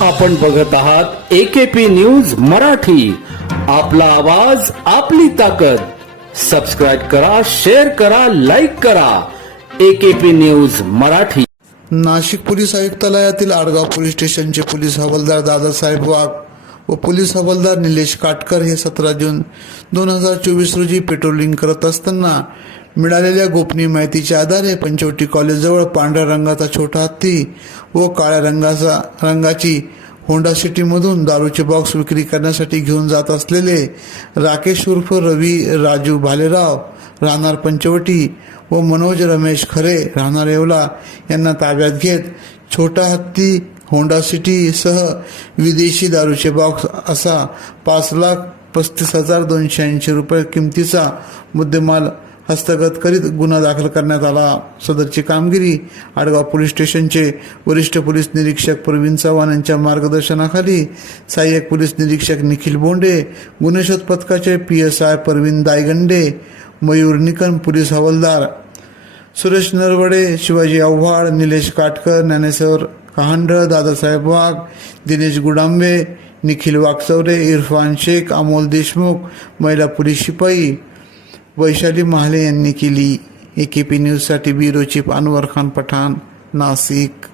आपण बघत आहात एकेपी न्यूज मराठी. आपला आवाज आपली ताकद. सबस्क्राईब करा शेअर करा लाईक करा. AKP news Marathi. Nashik police आयुक्तालयातील Adgaon police स्टेशनचे पोलीस हवालदार दादासाहेब वाघ व पोलीस हवालदार निलेश काटकर हे सतरा जून दोन हजार चोवीस रोजी पेट्रोलिंग करत असताना मिळालेल्या गोपनीय माहितीच्या आधारे पंचवटी कॉलेजजवळ पांढऱ्या रंगाचा छोटा हत्ती व काळ्या रंगाचा रंगाची होंडा सिटीमधून दारूचे बॉक्स विक्री करण्यासाठी घेऊन जात असलेले राकेश उर्फ रवी राजू भालेराव राहणार पंचवटी व मनोज रमेश खरे राहणार येवला यांना ताब्यात घेत छोटा हत्ती होंडा सिटी सह विदेशी दारूचे बॉक्स असा पाच लाख पस्तीस हजार दोनशे ऐंशी रुपये किमतीचा मुद्देमाल हस्तगत करीत गुन्हा दाखल करण्यात आला. सदरची कामगिरी आडगाव पोलीस स्टेशनचे वरिष्ठ पोलीस निरीक्षक प्रवीण चव्हाण यांच्या मार्गदर्शनाखाली सहाय्यक पोलीस निरीक्षक निखिल बोंडे गुन्हेशोध पथकाचे P S I Pravin Daygande Mayur Nikam police हवालदार सुरेश नरवडे शिवाजी आव्हाड निलेश काटकर ज्ञानेश्वर कहांडळ दादासाहेब वाघ दिनेश गुडांबे निखिल वाकचौरे इरफान शेख अमोल देशमुख महिला पोलीस शिपाई वैशाली महाले यांनी केली. ए के पी न्यूजसाठी ब्युरो चीफ अनवर खान पठाण नाशिक.